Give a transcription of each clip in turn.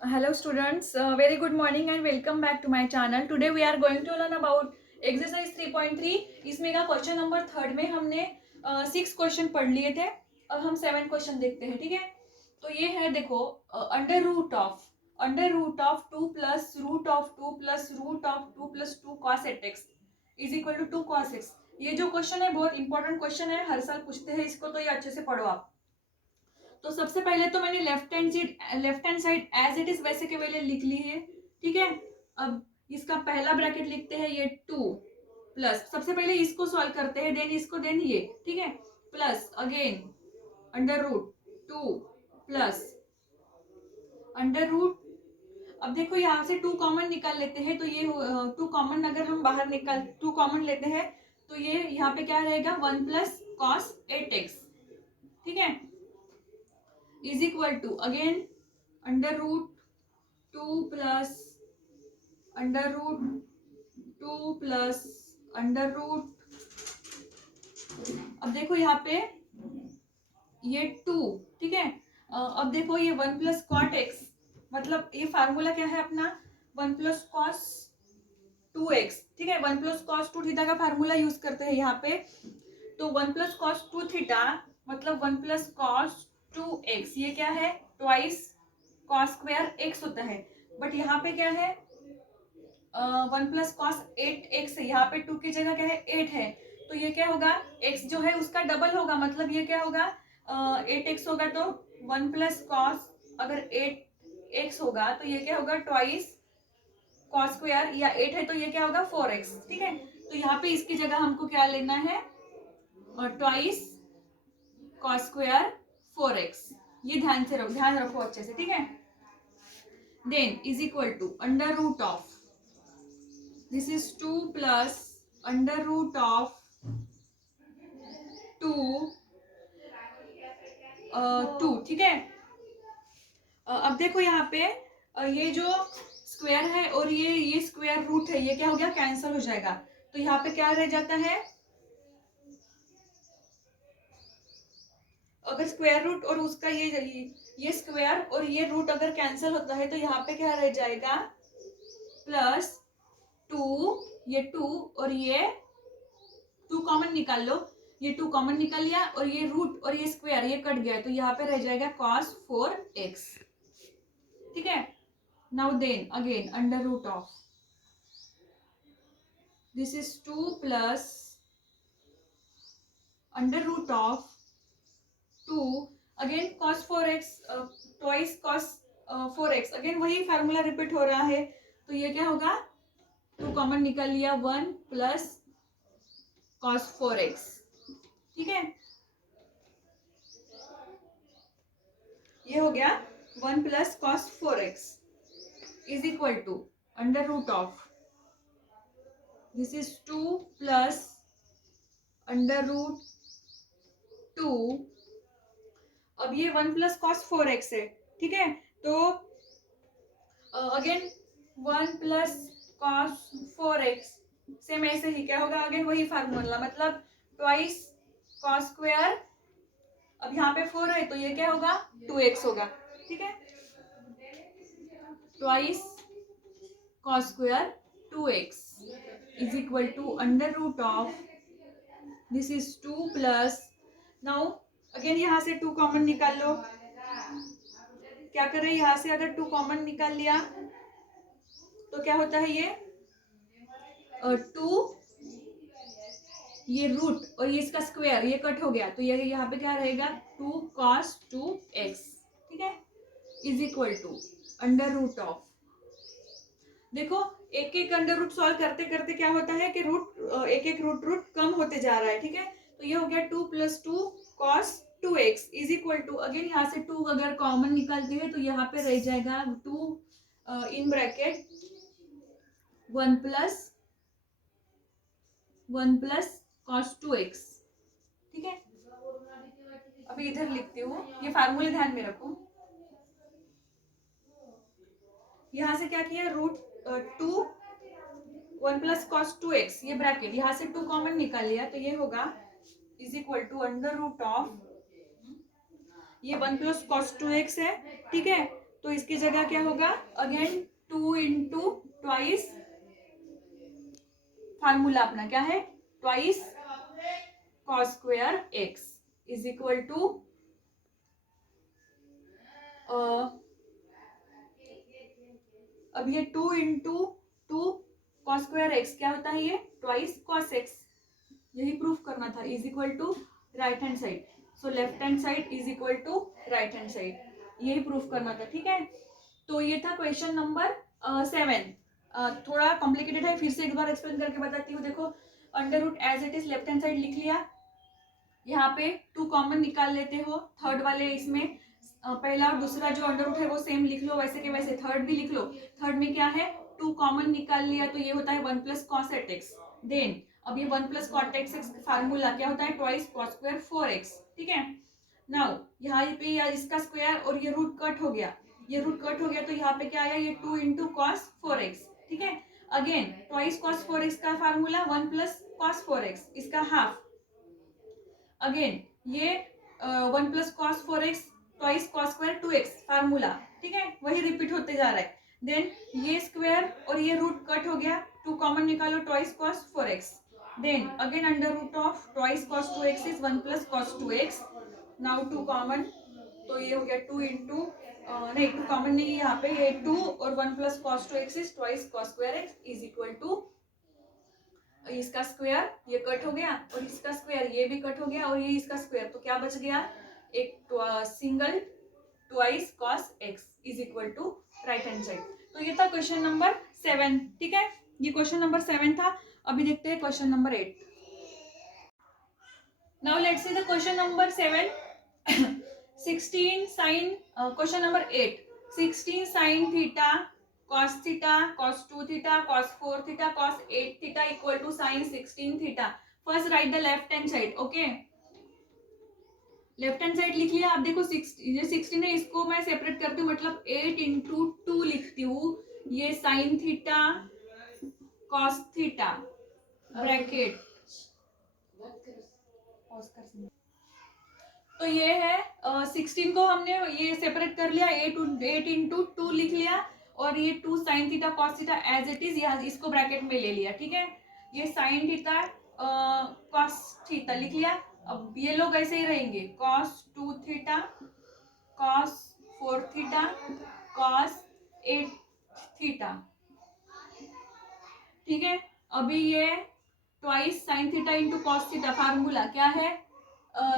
Hello students, very good morning and welcome back to my channel. Today we are going to learn about exercise 3.3. इसमें का question number third में हमने 6 question पढ़ लिए थे. अब हम 7 क्वेश्चन देखते हैं. ठीक है, तो ये है देखो, under root of 2 plus root of 2 plus root of 2 plus 2 cos 8x is equal to 2 cos x. ये जो क्वेश्चन है बहुत इंपॉर्टेंट क्वेश्चन है, हर साल पूछते हैं इसको, तो ये अच्छे से पढ़ो आप. तो सबसे पहले तो मैंने left hand side as it is वैसे के वैसे लिख ली है. ठीक है, अब इसका पहला ब्रैकेट लिखते हैं ये 2 प्लस, सबसे पहले इसको सॉल्व करते हैं, देन इसको, देन ये. ठीक है, plus again under root 2 plus under root. अब देखो यहाँ से 2 कॉमन निकाल लेते हैं, तो ये 2 कॉमन अगर हम बाहर निकाल 2 कॉमन लेते हैं तो ये यहाँ पे क्या रहेगा 1 प्लस कॉस 8x. ठीक है, is equal to again under root 2 plus under root 2 plus under root. अब देखो यहाँ पे ये 2. ठीक है, अब देखो ये 1 प्लस कॉट एक्स, मतलब ये फार्मूला क्या है अपना 1 प्लस कॉस 2x. ठीक है, 1 प्लस कॉस 2 थीटा का फार्मूला यूज करते हैं यहाँ पे. तो 1 प्लस कॉस 2 थीटा मतलब 1 प्लस कॉस 2x, ये क्या है ट्वाइस कॉस स्क्वायर x होता है. बट यहाँ पे क्या है 1 प्लस कॉस 8x है, यहाँ पे 2 की जगह क्या है 8 है, तो ये क्या होगा x जो है उसका डबल होगा, मतलब ये क्या होगा 8x होगा. तो 1 प्लस कॉस अगर 8x होगा तो ये क्या होगा ट्वाइस कॉस स्क्वायर, या 8 है तो ये क्या होगा 4x. ठीक है, तो यहाँ पे इसकी जगह हमको क्या लेना है ट्वाइस कॉस स्क्वायर 4x. ये ध्यान रखो अच्छे से. ठीक है, then is equal to under root of this is 2 plus under root of 2. ठीक है, अब देखो यहाँ पे ये जो स्क्वायर है और ये स्क्वायर रूट है, ये क्या हो गया कैंसिल हो जाएगा. तो यहाँ पे क्या रह जाता है, अगर स्क्वायर रूट और उसका ये स्क्वायर और ये रूट अगर कैंसिल होता है तो यहाँ पे क्या रह जाएगा प्लस 2, ये 2 और ये 2 कॉमन निकाल लो, ये 2 कॉमन निकाल लिया और ये रूट और ये स्क्वायर ये कट गया, तो यहाँ पे रह जाएगा cos 4x. ठीक है, now then again under root of this is 2 plus under root of 2 again cos 4x twice cos 4x. Again वही फार्मूला रिपीट हो रहा है, तो ये क्या होगा 2 कॉमन निकाल लिया 1 प्लस cos 4x. ठीक है, ये हो गया 1 plus cos 4x is equal to under root of this is 2 plus under root 2. अब ये 1 प्लस कॉस 4x है. ठीक है, तो again 1 plus cos 4x same ऐसे ही क्या होगा, अगेन वही फार्मूला, मतलब ट्वाइस कॉस स्क्वायर. अब यहाँ पे 4 है तो ये क्या होगा 2x होगा. ठीक है, twice cos square 2x is equal to under root of this is 2 plus. Now again यहाँ से 2 कॉमन निकाल लो. क्या कर रहे हैं यहाँ से अगर 2 कॉमन निकाल लिया तो क्या होता है ये 2, ये रूट और ये इसका स्क्वायर ये कट हो गया, तो ये यहाँ पे क्या रहेगा 2 cos 2x. ठीक है, is equal to under root of. देखो एक एक अंडर रूट सॉल्व करते करते क्या होता है कि रूट एक एक रूट कम होते जा रहा है. ठीक है, तो ये हो गया 2 plus 2 cos 2x is equal to again यहाँ से 2 अगर कॉमन निकालते हैं तो यहाँ पे रह जाएगा 2 in bracket 1 plus cos 2x. ठीक है, अभी इधर लिखती हूँ, ये फार्मूले ध्यान में रखो. यहाँ से क्या किया रूट 2 1 प्लस cos 2x ये ब्रैकेट, यहाँ से 2 कॉमन निकाल लिया तो ये होगा is equal to under root of ये 1 प्लस cos 2x है. ठीक है, तो इसकी जगह क्या होगा, अगेन 2 इंटू ट्वाइस, फार्मूला अपना क्या है, twice cos square x is equal to, अब ये 2 इंटू 2 कॉस स्क्वायर एक्स क्या होता है, ये ट्वाइस कॉस एक्स, यही प्रूफ करना था, is equal to right hand side, so left hand side is equal to right hand side, यही प्रूफ करना था, ठीक है। तो ये था क्वेश्चन नंबर 7। थोड़ा कॉम्प्लिकेटेड है, फिर से एक बार एक्सप्लेन करके बताती हूँ। देखो, under root as it is left hand side लिख लिया, यहाँ पे 2 कॉमन निकाल लेते हो, थर्ड वाले इसमें पहला और दूसरा जो अंडर रूट है वो सेम लिख लो, वैसे के वैसे थर्ड भी लिख लो। थर्ड में क्या है, 2 कॉमन निकाल लिया तो ये होता है 1 प्लस कॉस एट एक्स। देन अब ये 1 प्लस कॉट एक्स फार्मूला क्या होता है, ट्वाइस कॉस स्क्वायर 4x, ठीक है। नाउ यहाँ पे इसका स्क्वायर और ये रूट कट हो गया, ये रूट कट हो गया तो यहाँ पे क्या आया, ये 2 इंटू कॉस 4x, ठीक है। अगेन ट्वाइस कॉस 4x का फार्मूला 1 प्लस कॉस 4x, इसका हाफ। अगेन ये 1 plus cos 4x twice cos square 2x formula, ठीक है, वही रिपीट होते जा रहा है। देन ये स्क्वायर और ये रूट कट हो गया, 2 कॉमन निकालो, twice cos 4x, then again under root of twice cos 2x is 1 plus cos 2x, now 2 common, तो ये हो गया 2 इंटू नहीं 2 कॉमन नहीं, यहाँ पे ये 2 और 1 plus cos 2x is twice cos square x is equal to, इसका स्क्वायर ये कट हो गया और इसका स्क्वायर ये भी कट हो गया और ये इसका स्क्वायर, तो क्या बच गया, एक single twice cos x is equal to right hand side. तो ये था क्वेश्चन नंबर 7, ठीक है, ये क्वेश्चन नंबर 7 था। अभी देखते हैं question number 8। Now let's see the question number 7। 16 sine, question number 8, 16 sine theta cos theta cos 2 theta cos 4 theta cos 8 theta equal to sin 16 theta. First write the left hand side, okay? Left hand side लिख लिया। आप देखो 16 है, इसको मैं separate करती हूँ, मतलब 8 इंटू 2 लिखती हूँ, ये sign theta cos theta bracket, तो ये है 16 को हमने ये सेपरेट कर लिया, 8 इंटू 2 लिख लिया और ये 2 sine theta cos theta as it is यहाँ इसको ब्रैकेट में ले लिया, ठीक है। ये साइन थीटा कॉस थीटा लिख लिया। अब ये लोग ऐसे ही रहेंगे, cos 2 theta cos 4 theta cos 8 theta, ठीक है। अभी ये twice sign theta into cos theta, formula क्या है,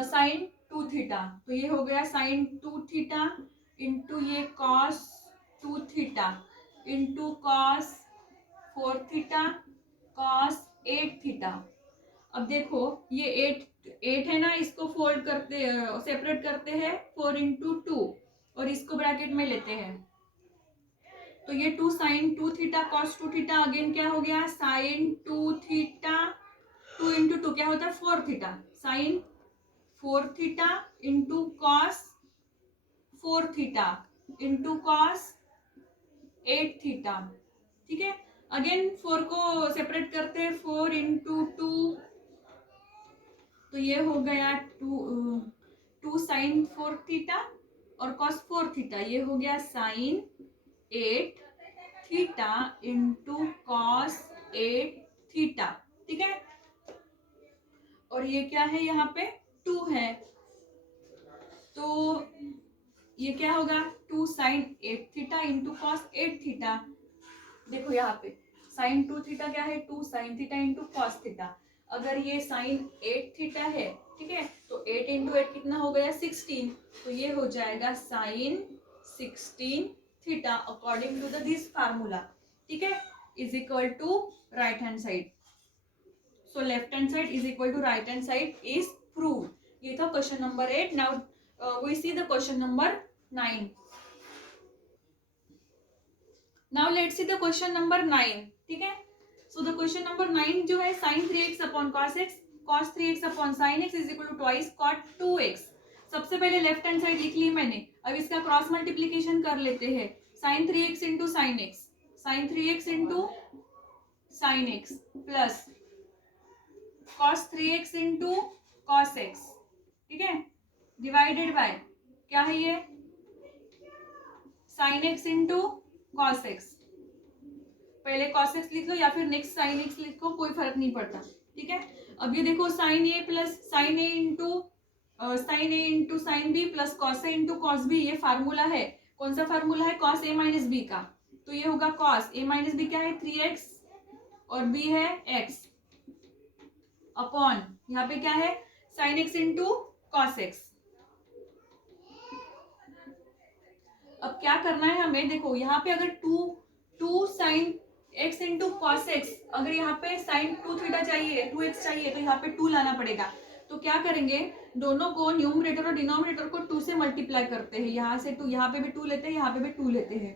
साइन 2 थीटा, तो ये हो गया साइन 2 थीटा इंटू ये cos 2 theta into cos 4 theta cos 8 theta. अब देखो ये 8 है ना, इसको फोल्ड करते सेपरेट करते हैं 4 इंटू 2 और इसको ब्रैकेट में लेते हैं, तो ये 2 sine 2 theta cos 2 theta, again क्या हो गया साइन 2 थीटा, 2 इंटू 2 क्या होता है 4 theta, sine 4 theta into cos 4 theta into cos 8 theta, ठीक है। अगेन 4 को सेपरेट करते हैं, 4 इंटू 2, तो ये हो गया 2 साइन 4 थीटा और कॉस 4 थीटा, ये हो गया sine 8 theta into cos 8 theta, ठीक है। और ये क्या है, यहाँ पे 2 है, तो ये क्या होगा 2 sine 8 theta into cos 8 theta. देखो यहाँ पे साइन 2 थीटा क्या है, 2 sine theta into cos theta. अगर ये साइन 8 थीटा है, ठीक है, तो 8 इंटू 8 कितना हो गया 16, तो ये हो जाएगा sine 16 theta according to the this formula, ठीक है, is equal to right hand side. So left hand side is equal to right hand side is prove. ये था question number 8। Now we see the question number 9। Now let's see the question number 9, ठीक है। So the question number 9 जो है sine 3x upon cos x cos 3x upon sine x is equal to twice cot 2x। सबसे पहले left hand side लिख ली मैंने, अब इसका क्रॉस मल्टीप्लीकेशन कर लेते हैं, sine 3x into sine x, sine 3x into sine x plus cos 3x into cos x, ठीक है, डिवाइडेड बाय क्या है ये sine x into cos x, पहले कॉस एक्स लिख लो या फिर नेक्स्ट साइन एक्स लिखो, कोई फर्क नहीं पड़ता, ठीक है। अब ये देखो sine A plus sine A into sine B plus cos A into cos B, ये फार्मूला है। कौन सा फार्मूला है? कॉस ए माइनस बी का। तो ये होगा कॉस ए माइनस बी क्या है? 3x और बी है x अपॉन यहाँ पे क्या है? Sine x into cos x. अब क्या करना है हमें? देखो यहाँ पे अगर two sine x into cos x, अगर यहाँ पे साइन 2 थीटा चाहिए, 2x चाहिए, तो यहाँ पे 2 लाना पड़ेगा। तो क्या करेंगे? दोनों को, न्यूमरेटर और डिनोमिनेटर को 2 से मल्टीप्लाई करते हैं। यहाँ से 2, यहाँ पे भी 2 लेते हैं, यहाँ पे भी 2 लेते हैं।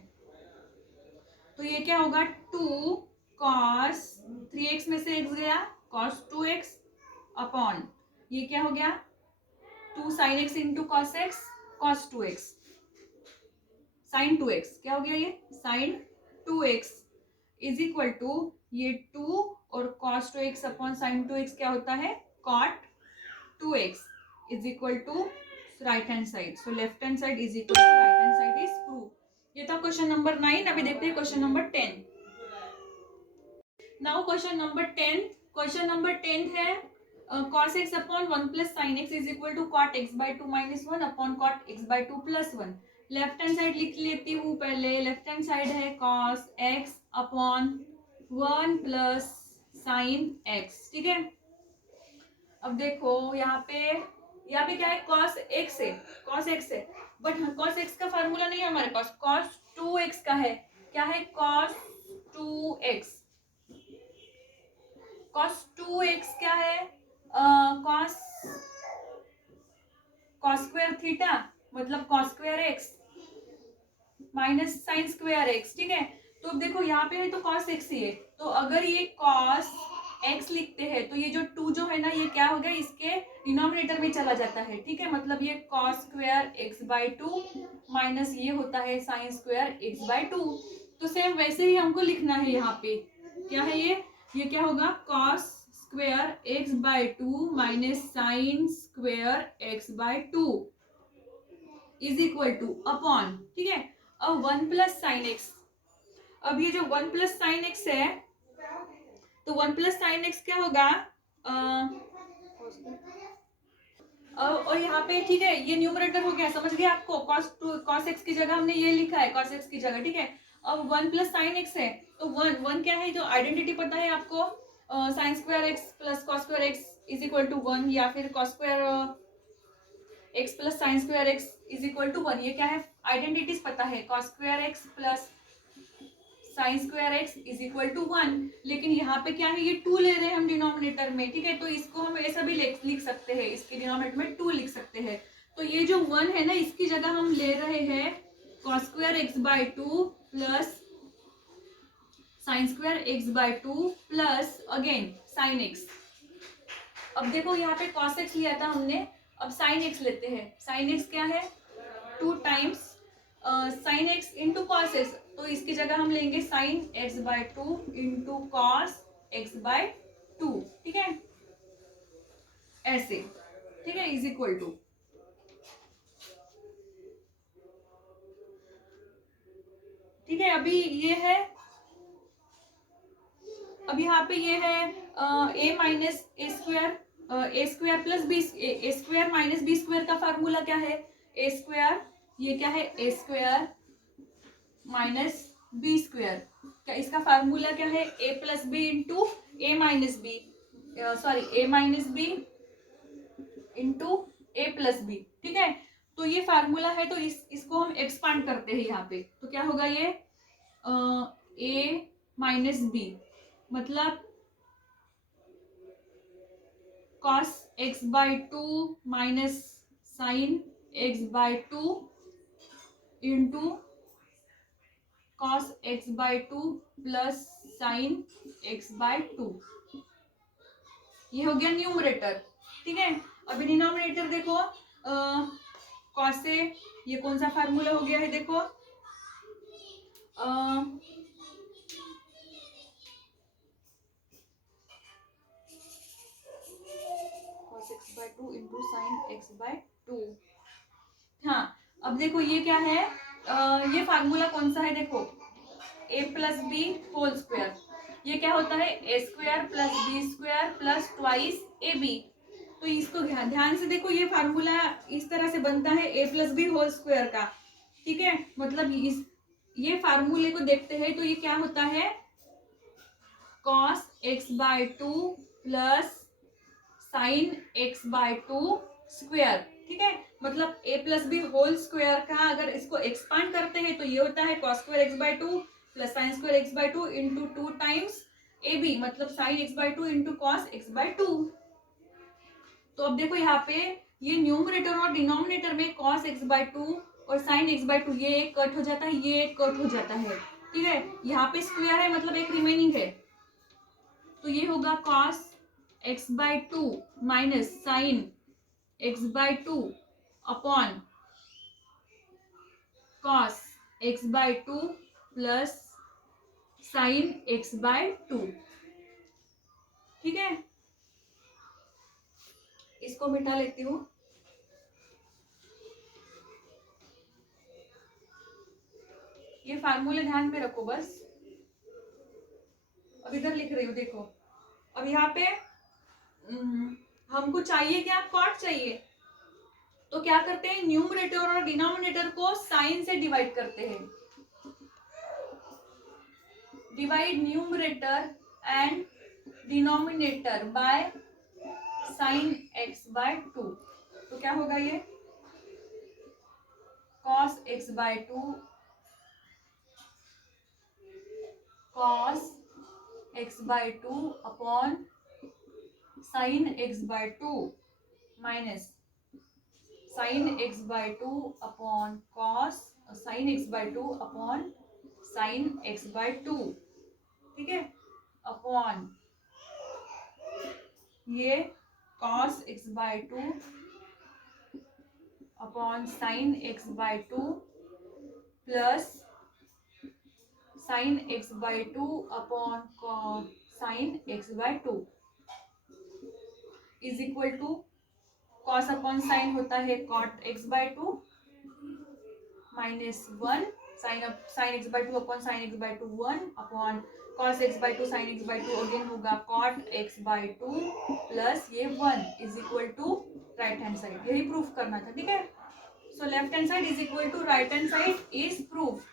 तो ये क्या होगा? 2 कॉस 3x में से x गया, कॉस 2x अपॉन ये क्या हो गया? 2 sine x into cos x, cos 2x, sine 2x क्या हो गया? ये sign 2x is equal to ये 2 और cos 2x upon sine 2x क्या होता है? Cot 2x is equal to right hand side. So left hand side is equal to right hand side is prove. ये था क्वेश्चन नंबर 9। अभी देखते हैं question number 10। Now question number 10। Question number 10 है cos x upon 1 plus sine x is equal to cot x by 2 minus 1 upon cot x by 2 plus 1। Left hand side लिख लेती हूँ पहले। लेफ्ट हैंड साइड है cos x upon 1 plus sine x, ठीक है। अब देखो यहाँ पे क्या है? cos x है, cos x है, बट cos x का फार्मूला नहीं है हमारे पास, cos 2x का है। क्या है? cos 2x। cos 2x क्या है? cos स्क्वायर थीटा मतलब cos square x minus sine square x, ठीक है। तो अब देखो यहाँ पे है तो cos x ही है, तो अगर ये cos x लिखते हैं तो ये जो 2 जो है ना, ये क्या हो गया? इसके डिनोमिनेटर में चला जाता है, ठीक है। मतलब ये cos square x by 2 minus ये होता है साइन स्क्वायर x बाई 2। तो सेम वैसे ही हमको लिखना है यहाँ पे। क्या है ये क्या होगा? cos square x by 2 minus sine square x by 2 is equal two upon, ठीक है। अब 1 प्लस साइन एक्स, अब ये जो 1 प्लस साइन एक्स है, तो 1 प्लस साइन एक्स क्या होगा? और यहाँ पे, ठीक है, ये न्यूमरेटर हो गया, समझ गया आपको? cos x की जगह हमने ये लिखा है, cos x की जगह, ठीक है। अब 1 प्लस साइन एक्स है, तो 1 क्या है? जो आइडेंटिटी पता है आपको, sine square x plus cos square x is equal to 1, या फिर cos square x plus sine square x is equal to 1। ये क्या है? आइडेंटिटीज पता है, cos square x plus sine square x is equal to 1। लेकिन यहाँ पे क्या है? ये 2 ले रहे हैं हम डिनोमिनेटर में, ठीक है। तो इसको हम ऐसा भी लिख सकते हैं, इसके डिनोमिनेटर में 2 लिख सकते हैं। तो ये जो 1 है ना, इसकी जगह हम ले रहे हैं cos square x by 2 plus sine square x by 2 plus again sine x. अब देखो यहाँ पे cos x लिया था हमने, अब साइन एक्स लेते हैं। साइन एक्स क्या है? 2 times sign x into cos x, तो इसकी जगह हम लेंगे sine x by 2 into cos x by 2, ठीक है, ऐसे, ठीक है, इज इक्वल टू, ठीक है। अभी ये है, अब यहाँ पे ये है ए माइनस ए स्क्वायर प्लस बी, ए स्क्वायर माइनस बी स्क्वायर का फार्मूला क्या है? ए स्क्वायर, ये क्या है? ए स्क्वायर माइनस बी स्क्वायर, क्या इसका फार्मूला क्या है? ए प्लस बी इंटू ए माइनस बी, सॉरी ए माइनस बी इंटू ए प्लस बी, ठीक है। तो ये फार्मूला है, तो इसको हम एक्सपांड करते हैं यहाँ पे, तो क्या होगा? ये ए माइनस बी मतलब cos x by 2 minus sine x by 2 into cos x by 2 plus sine x by 2, ये हो गया न्यूमरेटर, ठीक है। अभी डिनोमिनेटर देखो, cos से ये कौन सा फार्मूला हो गया है? देखो cos x by 2 into sign x by 2। हाँ, अब देखो ये क्या है? ये फार्मूला कौन सा है देखो, a plus b whole square, ये क्या होता है a square plus b square plus twice a b. तो इसको ध्यान से देखो, ये फार्मूला इस तरह से बनता है a plus b whole square का, ठीक है। मतलब ये फार्मूले को देखते हैं तो ये क्या होता है, cos x by two plus sine x by two square, ठीक है। मतलब a plus b whole square का अगर इसको एक्सपांड करते हैं तो ये होता है cos square x by two plus sine square x by two into two times A B, मतलब sine x by two into cos x by two. तो अब देखो यहाँ पे ये न्यूमरेटर और डिनोमिनेटर में cos x बाय टू और साइन x बाय टू, ये एक कट हो जाता है, ये एक कट हो जाता है, ठीक है। यहाँ पे स्क्वायर है मतलब एक रिमेनिंग है, तो ये होगा cos x by two minus sine x by two upon cos x by two plus sine x by two, ठीक है। इसको मिटा लेती हूँ। ये फार्मूले ध्यान में रखो बस। अब इधर लिख रही हूँ देखो, अब यहाँ पे हमको चाहिए क्या, कॉट चाहिए, तो क्या करते हैं, न्यूमरेटर और डिनोमिनेटर को साइन से डिवाइड करते हैं। Divide numerator and denominator by sine x by two, तो क्या होगा ये cos x by two, cos x by two upon sine x by two minus sine x by two upon cos sine x by two upon sine x by two, ठीक है, upon ये cos x by two upon sine x by two plus sine x by two upon sine x by two is equal to cos upon sine होता है cot x by two minus one, sine x by two upon sine x by two one upon cos x by two sine x by two again होगा cot x by two plus ये one is equal to right hand side, यही proof करना था, ठीक है। So left hand side is equal to right hand side is proof,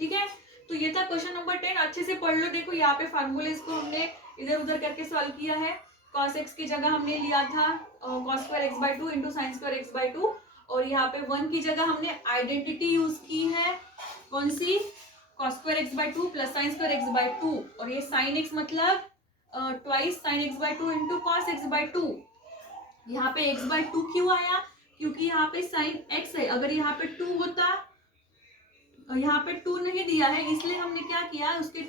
ठीक है। तो ये था क्वेश्चन नंबर 10, अच्छे से पढ़ लो। देखो यहाँ पे फार्मूलेस को हमने इधर उधर करके सॉल्व किया है। cos x की जगह हमने लिया था cos square x by two into sine square x by to, और यहाँ पे वन की जगह हमने आइडेंटिटी यूज की है, कौन सी, cos square x by two plus sine square x by to, और ये साइन x मतलब twice sign x by two into cos x by to. यहाँ पे x बाय टू क्यों आया, क्योंकि यहाँ पे साइन x है, अगर यहाँ पे टू होता, यहाँ पे टू नहीं दिया है, इसलिए हमने क्या किया, उसके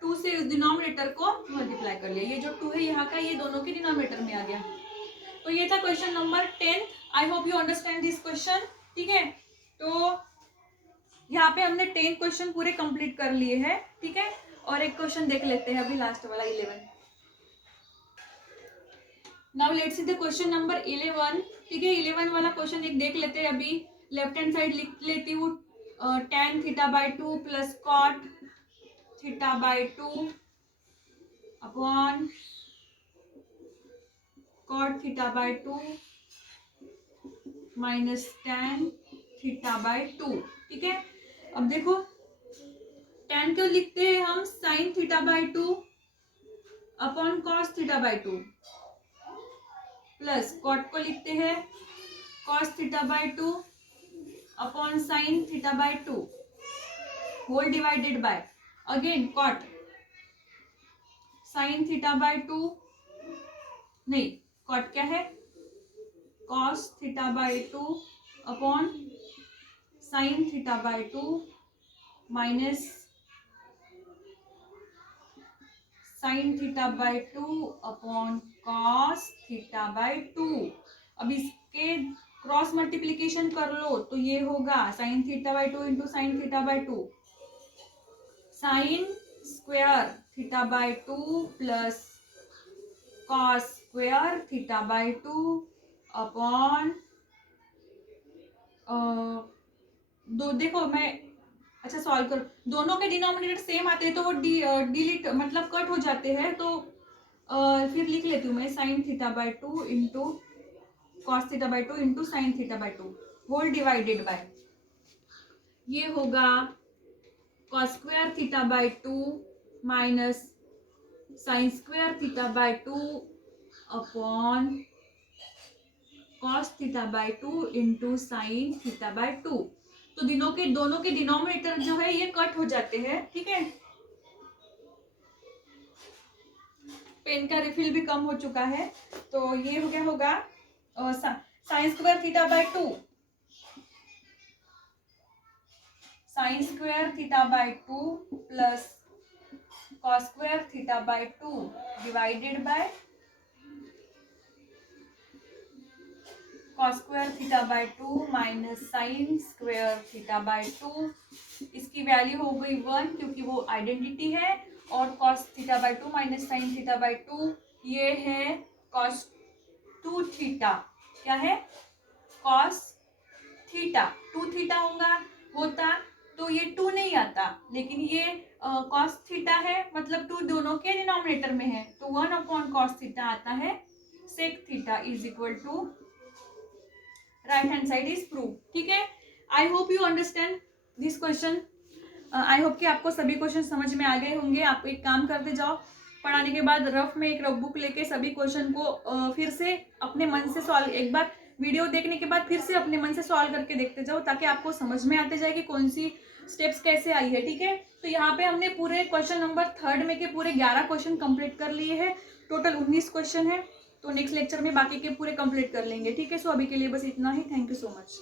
टू से डिनोमिनेटर को मल्टीप्लाई कर लिया, ये जो टू है यहाँ का, ये दोनों के डिनोमिनेटर में आ गया। तो ये था question number 10। I hope you understand this question, ठीक है। तो यहाँ पे हमने 10 क्वेश्चन पूरे कंप्लीट कर लिए हैं, ठीक है। और एक क्वेश्चन देख लेते हैं अभी लास्ट वाला 11। Now let's see the question number 11, ठीक है। 11 वाला क्वेश्चन एक देख लेते हैं अभी। लेफ्ट हैंड साइड लिख लेती हूँ, tan theta by two plus cot theta by two upon cot theta by two minus tan theta by two, ठीक है। अब देखो tan क्यों लिखते हैं हम, sine theta by two upon cos theta by two plus cot को लिखते हैं cos theta by two upon sine theta by two whole divided by again cot sine theta by two, नहीं कॉट क्या है, cos theta by two upon sine theta by two minus sign theta by two upon cos theta by to. अब इसके cross multiplication कर लो तो ये होगा sign theta by two into sine theta by two, sign square theta by two plus cos square theta by two upon दो देखो मैं अच्छा सॉल्व करो, दोनों के डिनोमिनेटर सेम आते हैं तो वो डिलीट मतलब कट हो जाते हैं, तो फिर लिख लेती हूँ मैं sine theta by 2 into cos theta by 2 into sine theta by 2 whole divided by, ये होगा cos square theta by 2 minus sine square theta by 2 upon cos theta by 2 into sine theta by 2। तो दोनों के denominator जो है ये cut हो जाते हैं, ठीक है। पेन का रिफिल भी कम हो चुका है, तो ये हो गया होगा sign square theta by 2 sign square theta by 2 plus cos square theta by 2 divided by cos square theta by 2 minus sine square theta by 2। इसकी वैल्यू हो गई 1 क्योंकि वो आइडेंटिटी है, और cos theta by 2 minus sign theta by 2 ये है cos 2 theta. क्या है? कॉस थीटा 2 थीटा होता तो ये 2 नहीं आता, लेकिन ये कॉस थीटा है मतलब 2 दोनों के डिनोमिनेटर में है, तो 1 अपॉन कॉस थीटा आता है sec theta is equal to right hand side is prove. ठीक है, I hope you understand this question. I hope कि आपको सभी क्वेश्चन समझ में आ गए होंगे। आप एक काम करते जाओ, पढ़ाने के बाद रफ में एक रफ बुक लेके सभी क्वेश्चन को फिर से अपने मन से सॉल्व, एक बार वीडियो देखने के बाद फिर से अपने मन से सॉल्व करके देखते जाओ, ताकि आपको समझ में आते जाए कि कौन सी स्टेप्स कैसे आई है। ठीक है, तो यहाँ पे हमने पूरे क्वेश्चन नंबर 3 में के पूरे 11 क्वेश्चन कंप्लीट कर लिए हैं। टोटल 19 क्वेश्चन है, तो नेक्स्ट लेक्चर में बाकी के पूरे कंप्लीट कर लेंगे। ठीक है, सो अभी के लिए बस इतना ही। Thank you so much.